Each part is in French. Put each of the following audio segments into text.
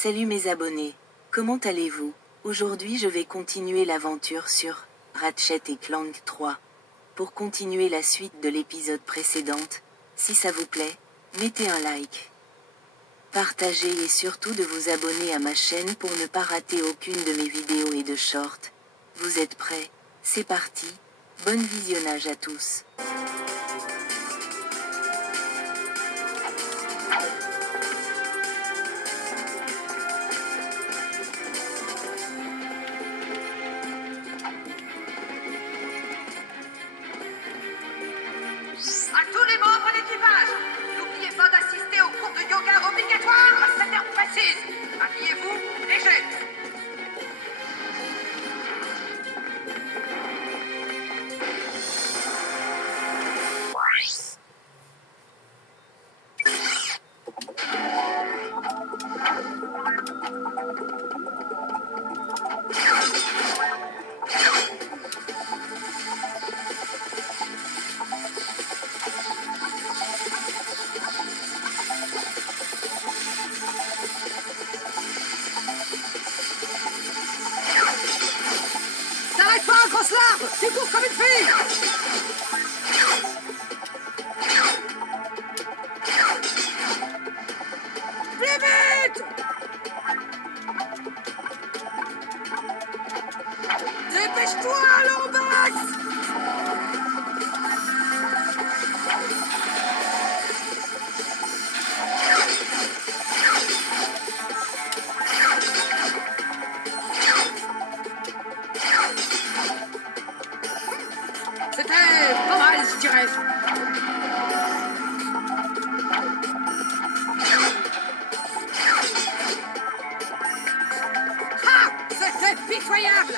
Salut mes abonnés, comment allez-vous? Aujourd'hui je vais continuer l'aventure sur Ratchet et Clank 3. Pour continuer la suite de l'épisode précédente, si ça vous plaît, mettez un like. Partagez et surtout de vous abonner à ma chaîne pour ne pas rater aucune de mes vidéos et de shorts. Vous êtes prêts? C'est parti, bon visionnage à tous. À tous les membres d'équipage, n'oubliez pas d'assister au cours de yoga obligatoire à cette heure précise. Habillez-vous léger. T'arrêtes pas, grosse larve! Tu cours comme une fille! Plus vite! Dépêche-toi, Lombax! C'était pas mal, je dirais. Ah! C'était pitoyable!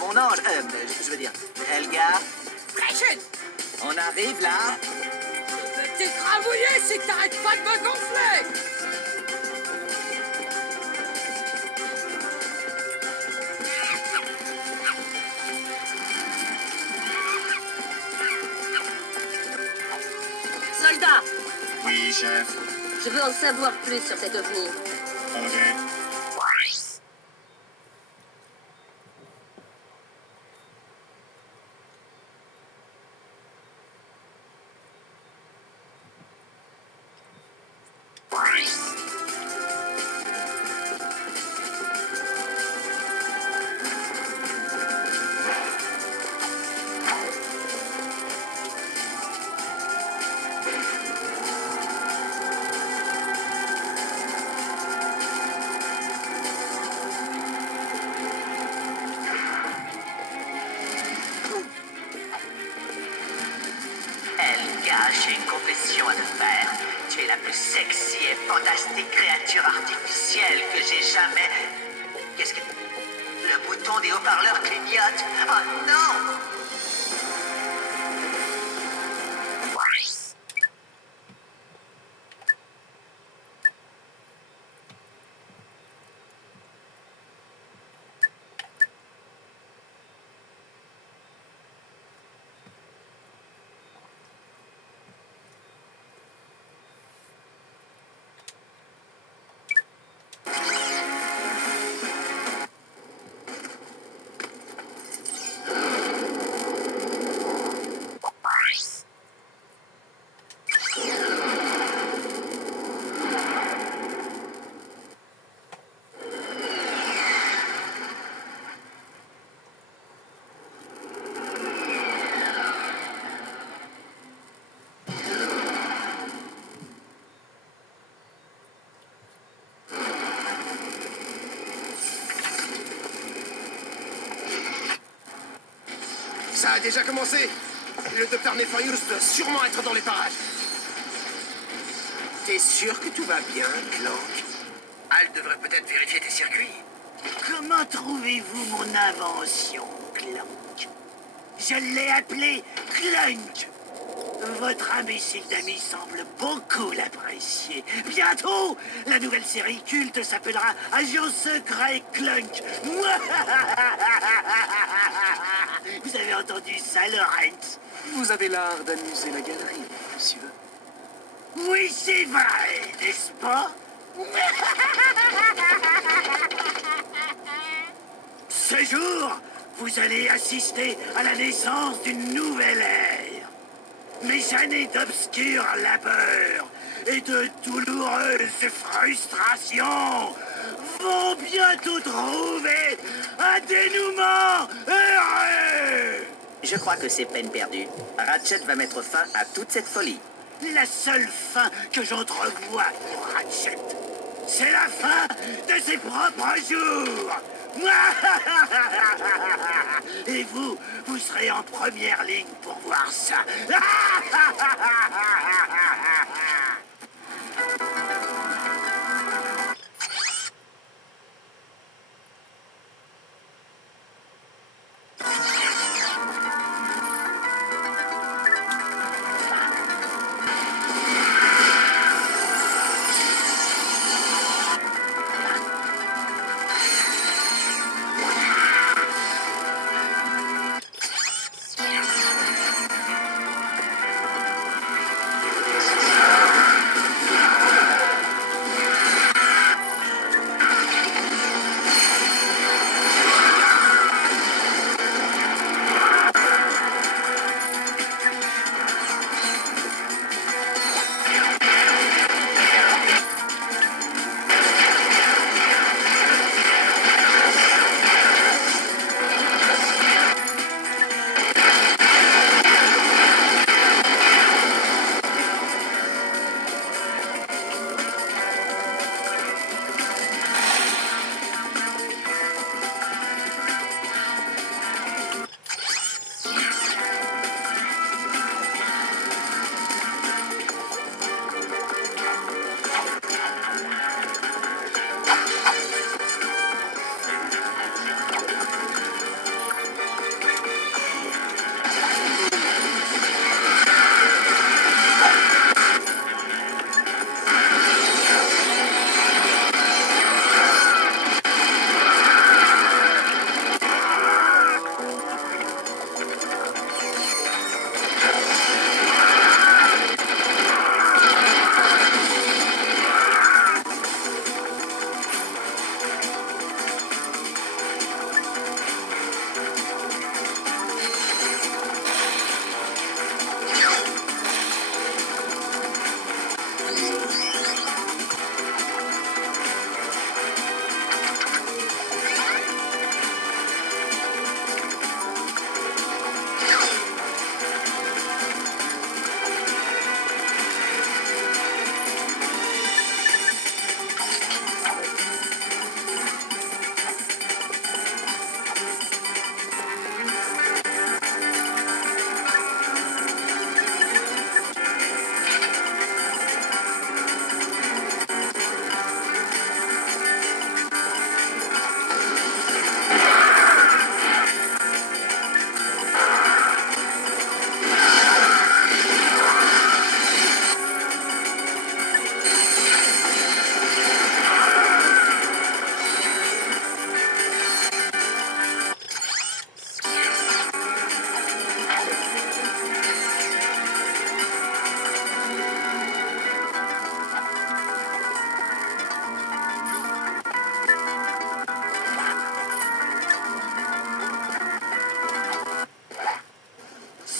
Mon ange, je veux dire, Helga, Rachel! on arrive là. Je vais t'écrabouiller si t'arrêtes pas de me gonfler! Soldat, Oui, chef. je veux en savoir plus sur cet ovni. Ok. Helga, j'ai une confession à te faire. Tu es la plus sexy et fantastique créature artificielle que j'ai jamais... Qu'est-ce que... Le bouton des haut-parleurs clignote. Oh non! Ça a déjà commencé. Le docteur Nepharius doit sûrement être dans les parages. T'es sûr que tout va bien, Clank? Al devrait peut-être vérifier tes circuits. Comment trouvez-vous mon invention, Clank? Je l'ai appelé Clunk. Votre imbécile d'ami semble beaucoup l'apprécier. Bientôt, la nouvelle série culte s'appellera Agent secret Clunk. Vous avez entendu ça, Lawrence? Vous avez l'art d'amuser la galerie, monsieur. Oui, c'est vrai, n'est-ce pas? Ce jour, vous allez assister à la naissance d'une nouvelle ère. Mes années d'obscurs labeurs et de douloureuses frustrations vont bientôt trouver un dénouement heureux. Je crois que c'est peine perdue. Ratchet va mettre fin à toute cette folie. La seule fin que j'entrevois pour Ratchet, c'est la fin de ses propres jours. Et vous serez en première ligne pour voir ça.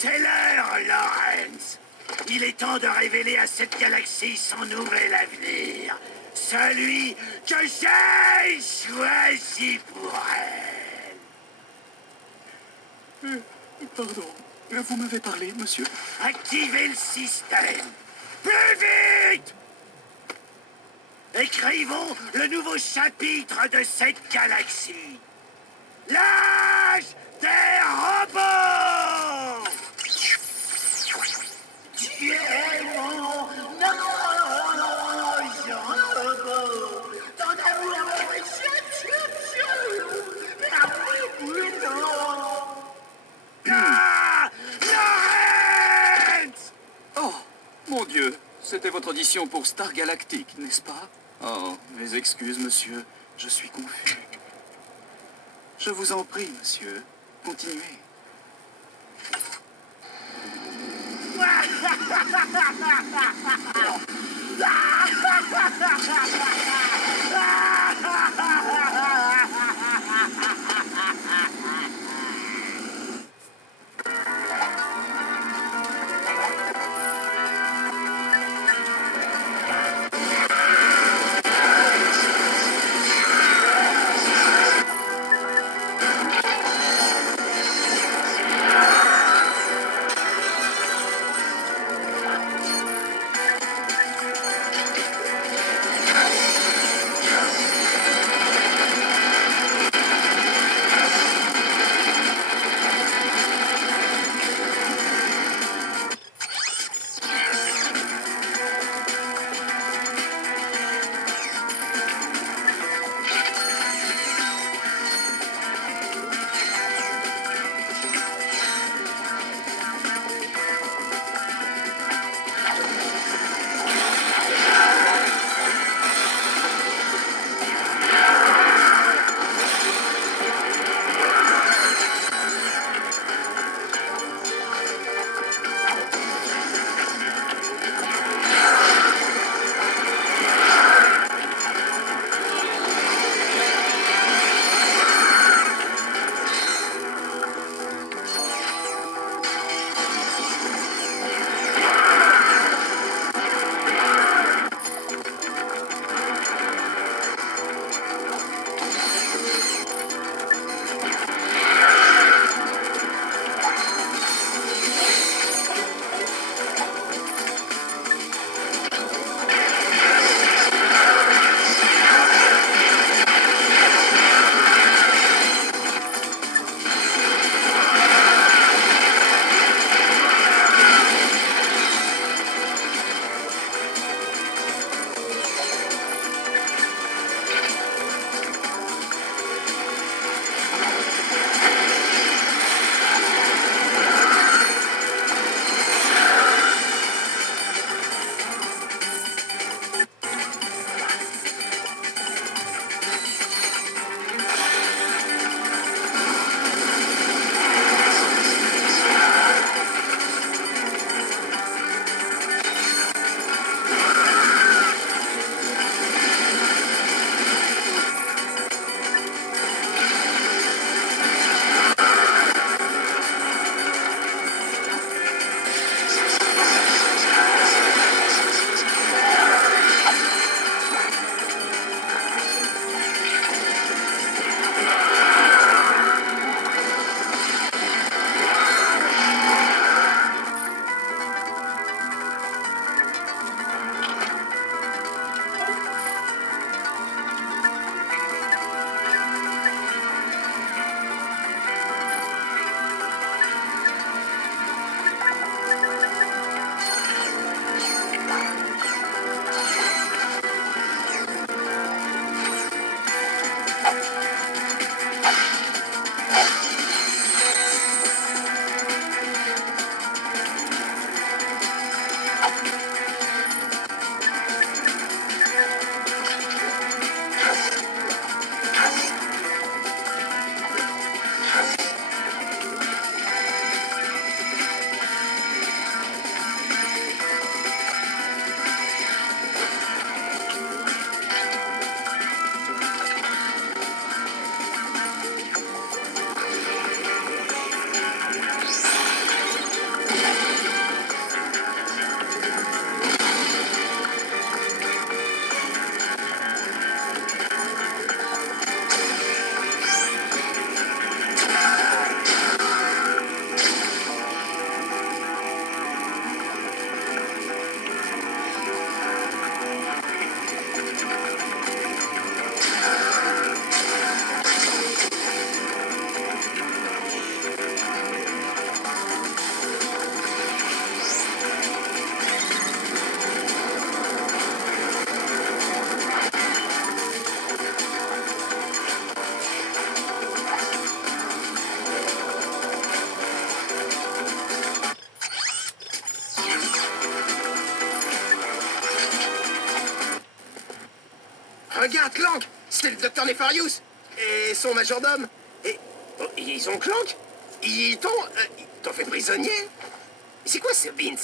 C'est l'heure, Lawrence. Il est temps de révéler à cette galaxie son nouvel avenir. Celui que j'ai choisi pour elle. Pardon, vous m'avez parlé, monsieur? Activez le système. Plus vite! Écrivons le nouveau chapitre de cette galaxie. L'âge des robots! c'était votre audition pour Star Galactic, n'est-ce pas? Oh, mes excuses, monsieur. Je suis confus. Je vous en prie, monsieur. Continuez. Regarde Clank, c'est le docteur Nefarious et son majordome. Et oh, ils ont Clank. Ils t'ont fait prisonnier. C'est quoi ce Beans?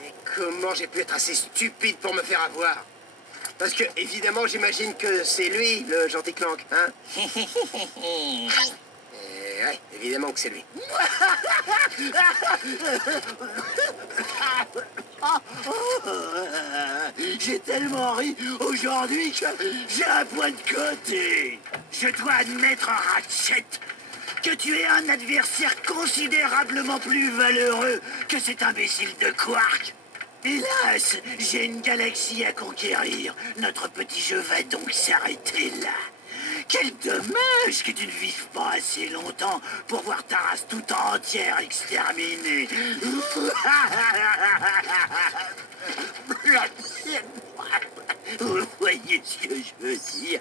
Mais comment j'ai pu être assez stupide pour me faire avoir? Parce que, évidemment, j'imagine que c'est lui, le gentil Clank, hein? Ouais, évidemment que c'est lui. J'ai tellement ri aujourd'hui que j'ai un point de côté. Je dois admettre, Ratchet, que tu es un adversaire considérablement plus valeureux que cet imbécile de Quark. Hélas, j'ai une galaxie à conquérir. Notre petit jeu va donc s'arrêter là. Quel dommage que tu ne vives pas assez longtemps pour voir ta race tout entière exterminée. Vous voyez ce que je veux dire?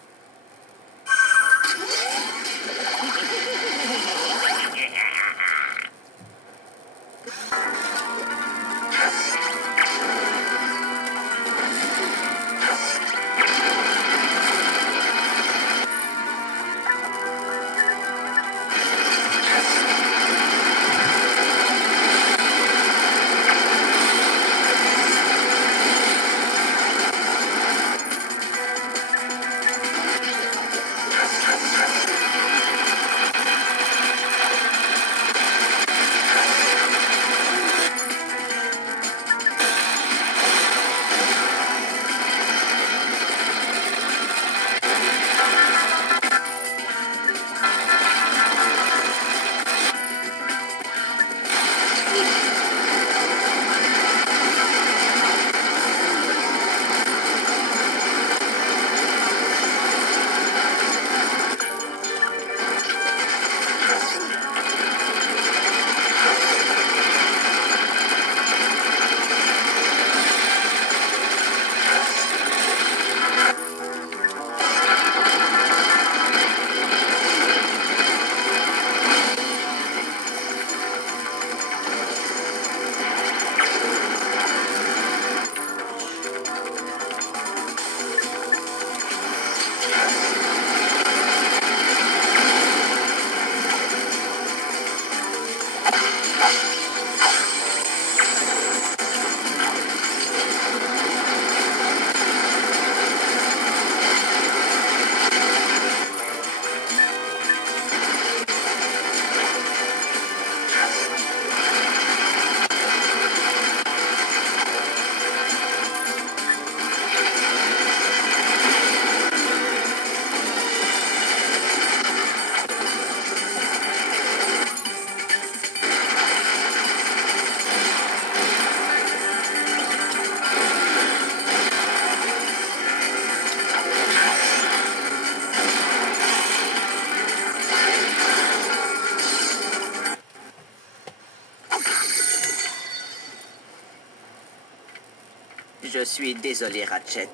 Je suis désolé, Ratchet.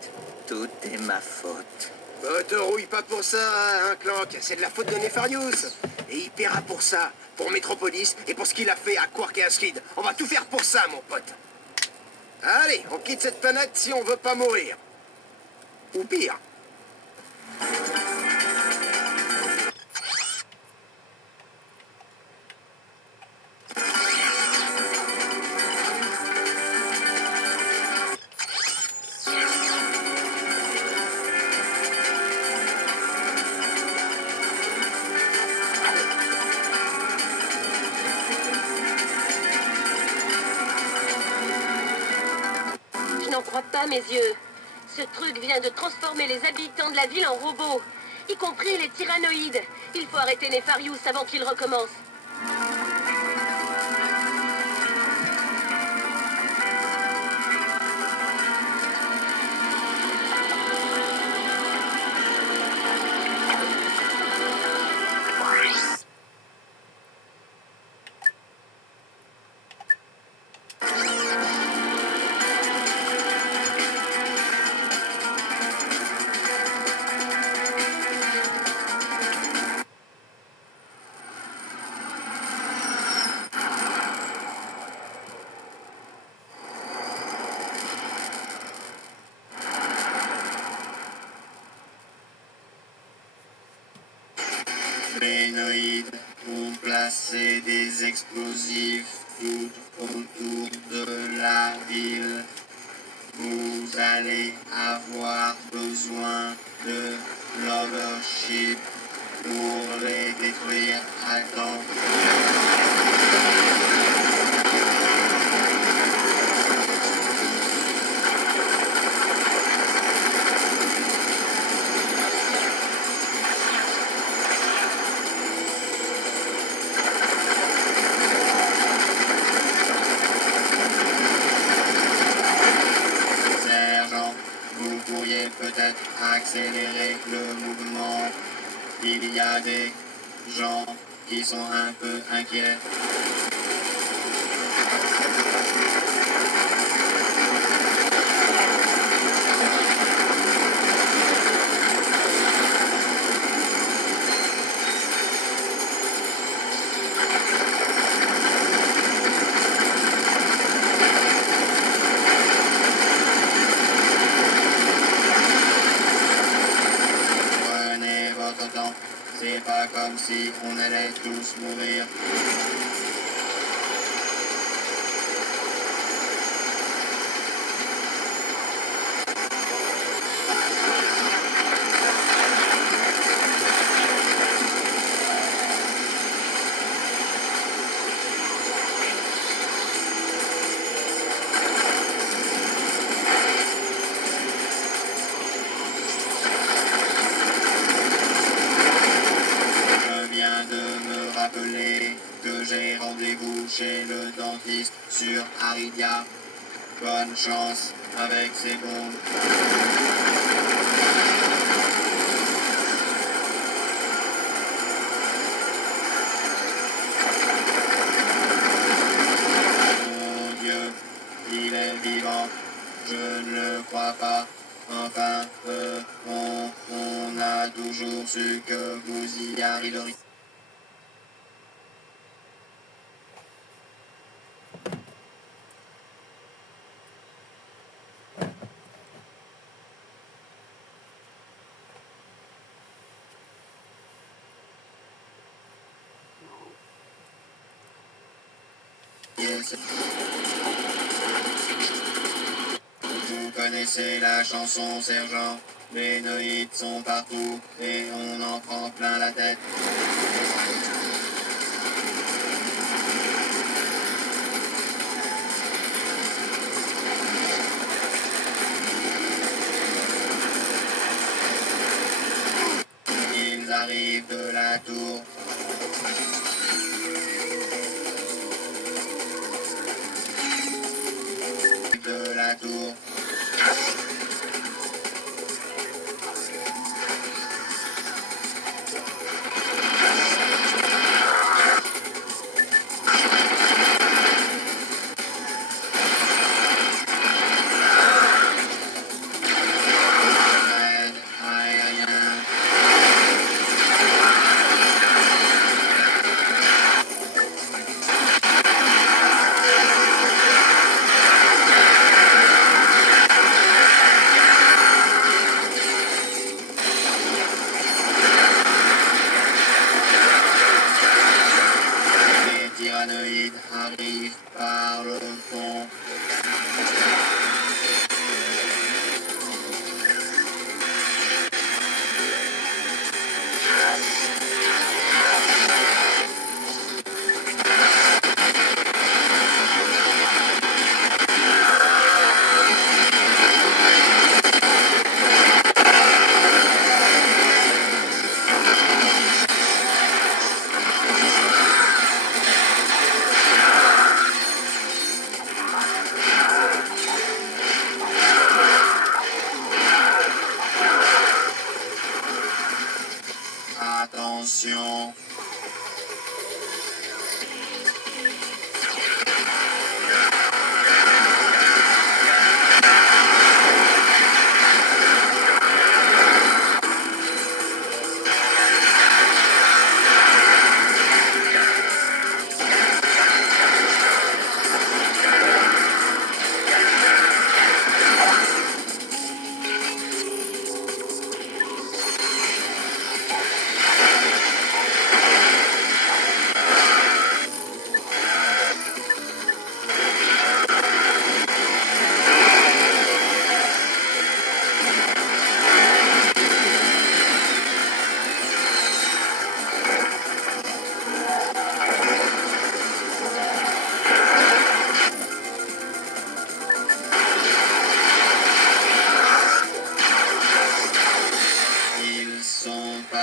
Tout est ma faute. Te rouille pas pour ça, hein, Clank. C'est de la faute de Nefarious. Et il paiera pour ça, pour Metropolis et pour ce qu'il a fait à Quark et à Skid. On va tout faire pour ça, mon pote. Allez, on quitte cette planète si on veut pas mourir. Ou pire. Je n'en crois pas mes yeux. Ce truc vient de transformer les habitants de la ville en robots, y compris les tyrannoïdes. Il faut arrêter Nefarious avant qu'il recommence. Ménoïdes ont placé des explosifs tout autour de la ville. Vous allez avoir besoin de l'overship pour les détruire à temps. Sergent, vous pourriez peut-être accélérer le mouvement. Il y a des gens qui sont un peu inquiets. Prenez votre temps, c'est pas comme si on allait tous mourir. Je viens de me rappeler que j'ai rendez-vous chez le dentiste sur Aridia. Bonne chance avec ces bombes. Mon Dieu, il est vivant. Je ne le crois pas. Enfin, on a toujours su que vous y arriveriez. Vous connaissez la chanson, sergent. Les noïdes sont partout et on en prend plein la tête. Ils arrivent de la tour. De la tour. Aide aérien. Les tyrannoïdes arrivent par le fond. Attention.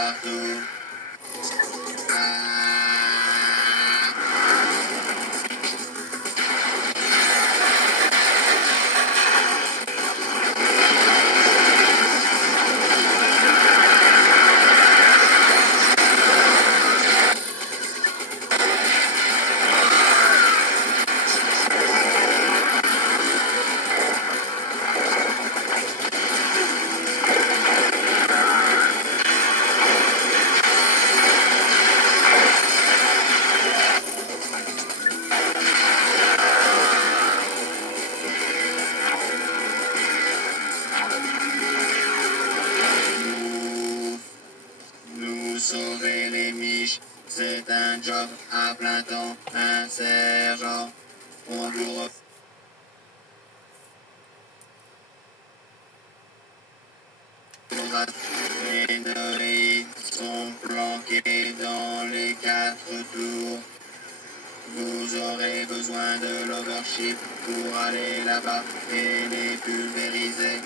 partout. Nous sauver les miches, c'est un job à plein temps, un sergent. On vous les neuries sont planqués dans les 4 tours. Vous aurez besoin de l'overship pour aller là-bas et les pulvériser.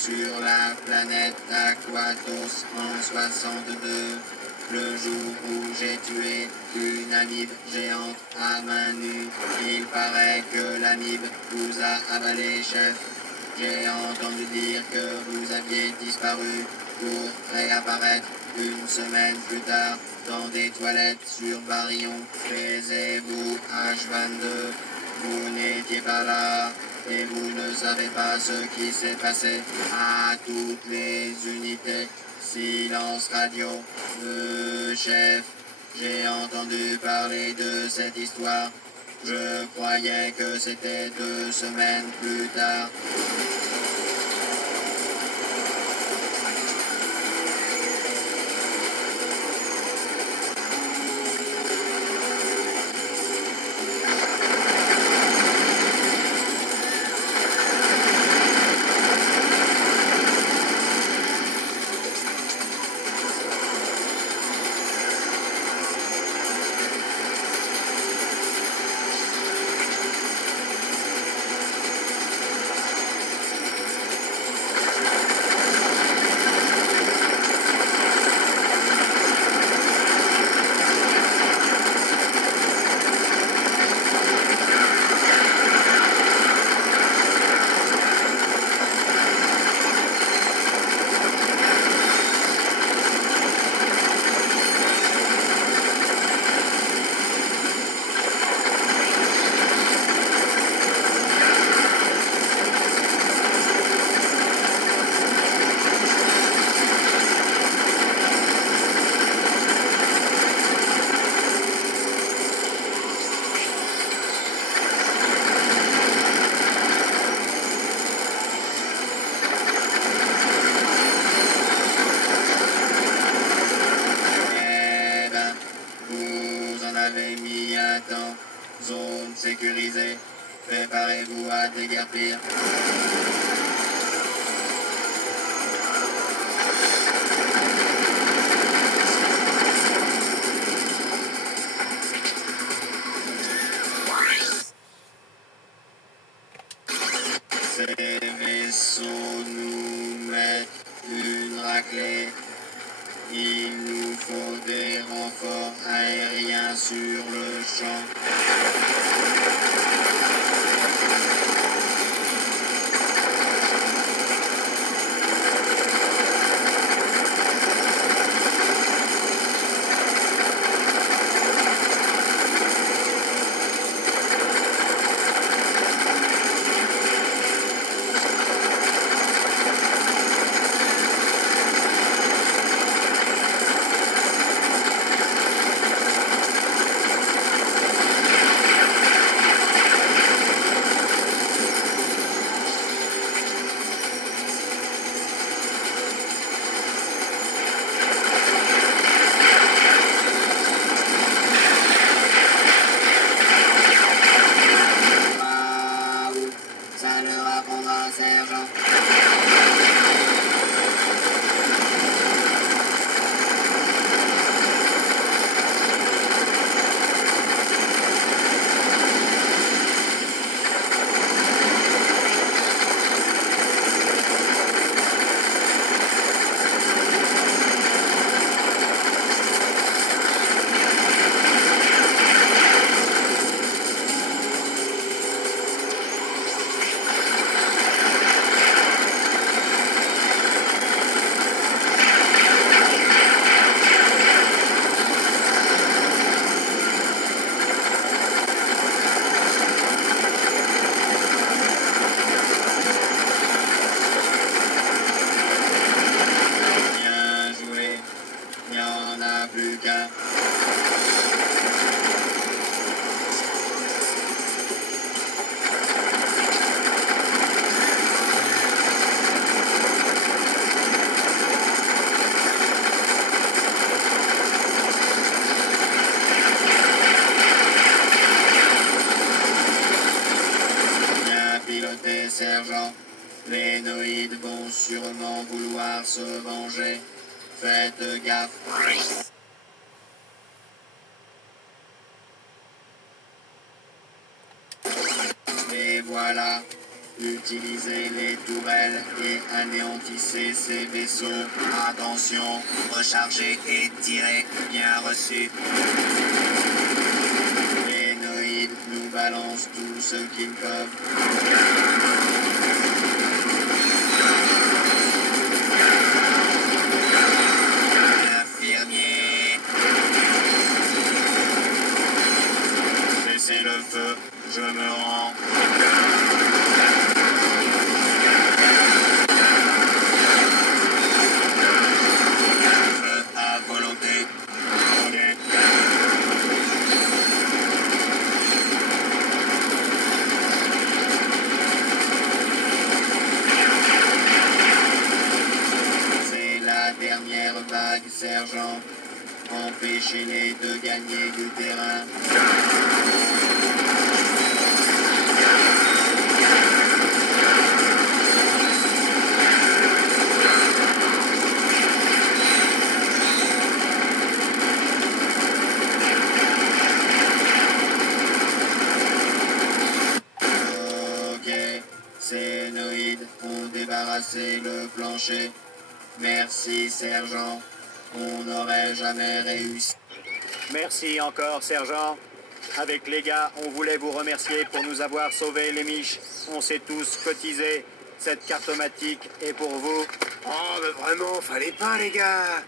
Sur la planète Aquatos en 62, le jour où j'ai tué une amibe géante à main nue. Il paraît que l'amibe vous a avalé, chef. J'ai entendu dire que vous aviez disparu pour réapparaître une semaine plus tard dans des toilettes sur Barillon. Taisez-vous, H22. Vous n'étiez pas là et vous ne savez pas ce qui s'est passé. À toutes les unités, silence radio. Le chef, j'ai entendu parler de cette histoire. Je croyais que c'était 2 semaines plus tard. L'ennemi attend. Zone sécurisée. Préparez-vous à déguerpir. Ces vaisseaux nous mettent une raclée. Il nous faut des renforts aériens sur le champ. Ça leur apprendra, sergent. Bien joué, il n'y en a plus qu'un. Bien piloté, sergent. Les noïdes vont sûrement vouloir se venger. Faites gaffe. Et voilà. Utilisez les tourelles et anéantissez ces vaisseaux. Attention, rechargez et tirez. Bien reçu. Les noïdes nous balancent tout ce qu'ils peuvent. Infirmier. Cessez le feu, je me rends. Feu à volonté. C'est la dernière vague, sergent. Empêchez-les de gagner du terrain. Ok, ces noïdes ont débarrassé le plancher. Merci, sergent. On n'aurait jamais réussi. Merci encore, sergent. Avec les gars, on voulait vous remercier pour nous avoir sauvé les miches. On s'est tous cotisés. Cette cartomatique est pour vous. Oh, mais vraiment, fallait pas, les gars.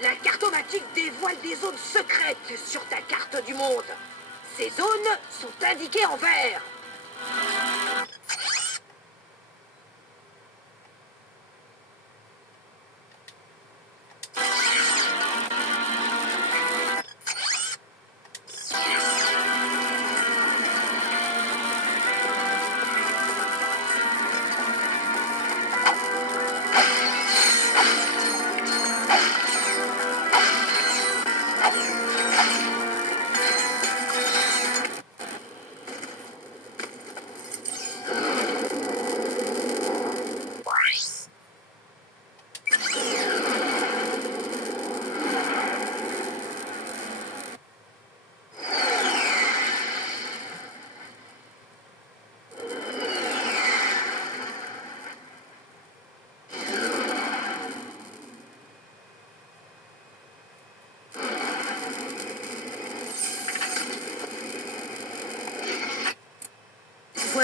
La cartomatique dévoile des zones secrètes sur ta carte du monde. Ces zones sont indiquées en vert.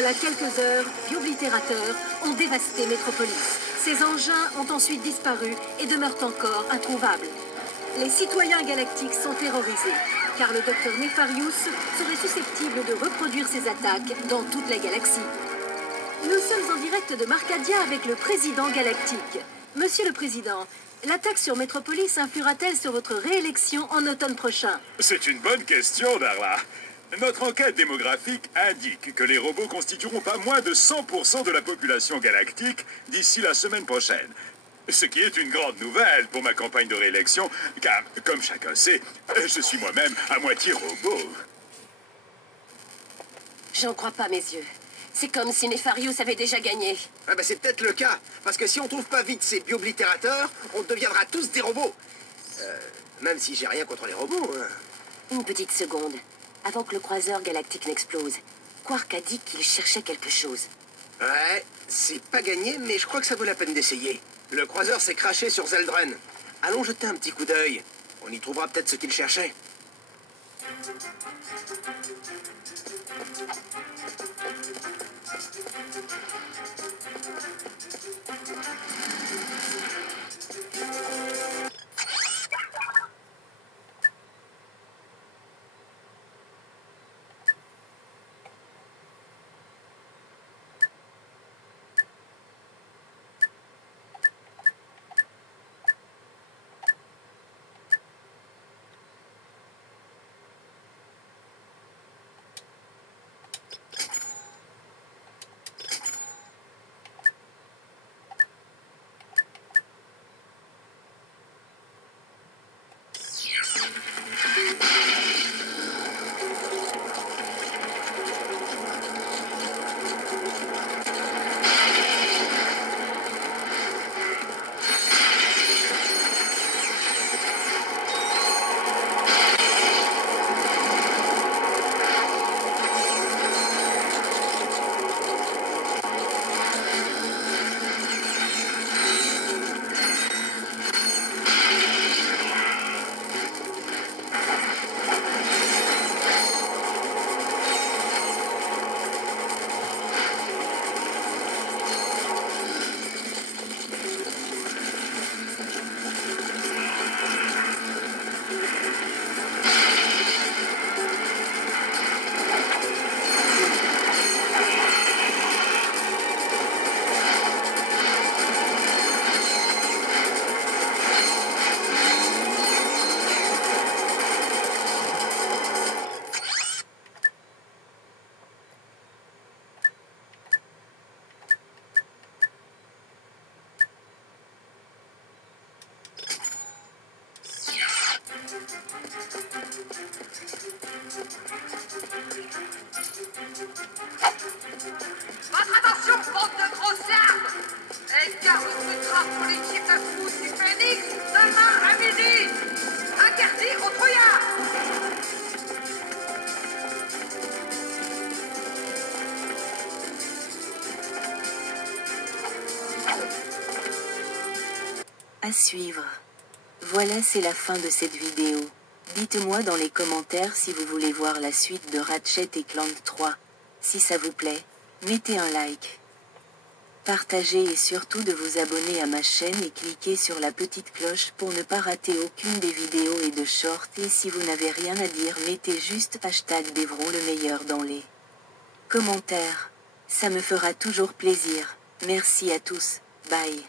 voilà quelques heures, bioblitérateurs ont dévasté Métropolis. Ces engins ont ensuite disparu et demeurent encore introuvables. Les citoyens galactiques sont terrorisés, car le docteur Nefarious serait susceptible de reproduire ses attaques dans toute la galaxie. Nous sommes en direct de Marcadia avec le président galactique. Monsieur le président, l'attaque sur Métropolis influera-t-elle sur votre réélection en automne prochain? C'est une bonne question, Darla. Notre enquête démographique indique que les robots constitueront pas moins de 100% de la population galactique d'ici la semaine prochaine. Ce qui est une grande nouvelle pour ma campagne de réélection, car, comme chacun sait, je suis moi-même à moitié robot. J'en crois pas mes yeux. C'est comme si Nefarious avait déjà gagné. Ah bah c'est peut-être le cas, parce que si on trouve pas vite ces bioblitérateurs, on deviendra tous des robots. Même si j'ai rien contre les robots. Hein. Une petite seconde. Avant que le croiseur galactique n'explose, Quark a dit qu'il cherchait quelque chose. Ouais, c'est pas gagné, mais je crois que ça vaut la peine d'essayer. Le croiseur s'est craché sur Zeldren. Allons jeter un petit coup d'œil. On y trouvera peut-être ce qu'il cherchait. Votre attention, bande de grosses larves! Edgar recrutera pour l'équipe de foot du Phoenix demain à midi! Interdit aux trouillards! À suivre. Voilà, c'est la fin de cette vidéo. Dites-moi dans les commentaires si vous voulez voir la suite de Ratchet et Clank 3. Si ça vous plaît, mettez un like. Partagez et surtout de vous abonner à ma chaîne et cliquez sur la petite cloche pour ne pas rater aucune des vidéos et de shorts. Et si vous n'avez rien à dire, mettez juste #Devron le meilleur dans les commentaires. Ça me fera toujours plaisir. Merci à tous. Bye.